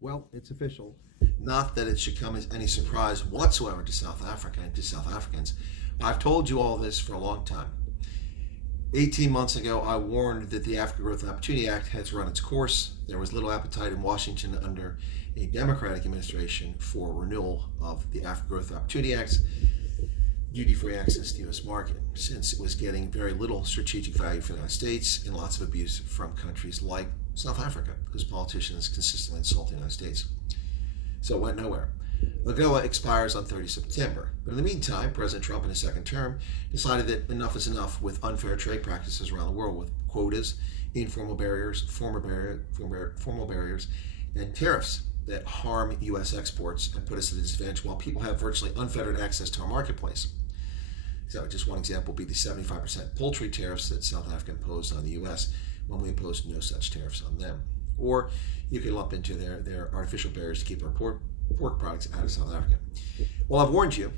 Well, it's official. Not that it should come as any surprise whatsoever to South Africa and to South Africans. I've told you all this for a long time. 18 months ago, I warned that the Africa Growth and Opportunity Act has run its course. There was little appetite in Washington under a Democratic administration for renewal of the Africa Growth and Opportunity Act's duty-free access to the U.S. market, since it was getting very little strategic value for the United States and lots of abuse from countries like South Africa, whose politicians consistently insult the United States. So it went nowhere. AGOA expires on 30 September. But in the meantime, President Trump in his second term decided that enough is enough with unfair trade practices around the world, with quotas, informal barriers, formal barriers, and tariffs that harm U.S. exports and put us at a disadvantage while people have virtually unfettered access to our marketplace. So just one example would be the 75% poultry tariffs that South Africa imposed on the U.S. when we imposed no such tariffs on them. Or you could lump into their artificial barriers to keep our pork products out of South Africa. Well, I've warned you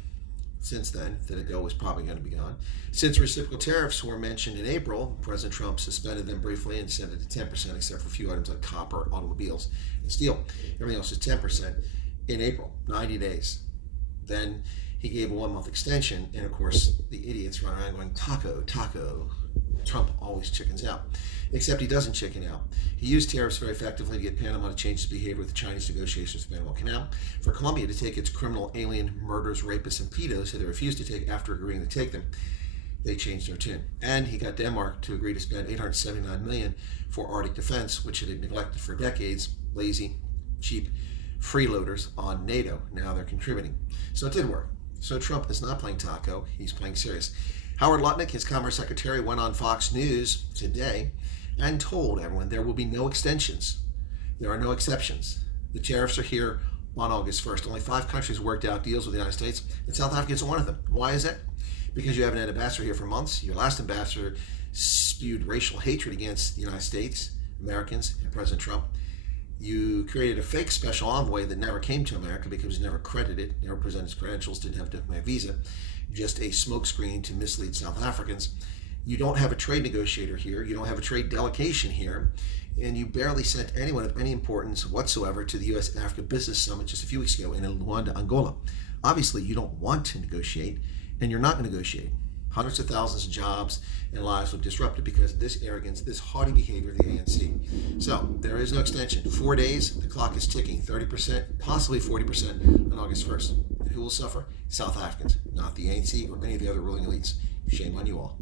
since then that AGOA was probably going to be gone. Since reciprocal tariffs were mentioned in April, President Trump suspended them briefly and set it to 10%, except for a few items like copper, automobiles, and steel. Everything else is 10% in April, 90 days. Then he gave a 1-month extension, and of course, the idiots run around going, taco, taco. Trump always chickens out. Except he doesn't chicken out. He used tariffs very effectively to get Panama to change its behavior with the Chinese negotiations with the Panama Canal, for Colombia to take its criminal alien murderers, rapists, and pedos who they refused to take after agreeing to take them. They changed their tune. And he got Denmark to agree to spend $879 million for Arctic defense, which it had neglected for decades. Lazy, cheap freeloaders on NATO. Now they're contributing. So it did work. So Trump is not playing taco, he's playing serious. Howard Lutnick, his Commerce Secretary, went on Fox News today and told everyone there will be no extensions. There are no exceptions. The tariffs are here on August 1st. Only 5 countries worked out deals with the United States, and South Africa is one of them. Why is that? Because you haven't had an ambassador here for months. Your last ambassador spewed racial hatred against the United States, Americans, and President Trump. You created a fake special envoy that never came to America because he was never credited, never presented his credentials, didn't have a diplomatic visa, just a smokescreen to mislead South Africans. You don't have a trade negotiator here, you don't have a trade delegation here, and you barely sent anyone of any importance whatsoever to the U.S. Africa Business Summit just a few weeks ago in Luanda, Angola. Obviously, you don't want to negotiate, and you're not going to negotiate. Hundreds of thousands of jobs and lives were disrupted because of this arrogance, this haughty behavior of the ANC. So there is no extension. 4 days, the clock is ticking. 30%, possibly 40% on August 1st. And who will suffer? South Africans, not the ANC or any of the other ruling elites. Shame on you all.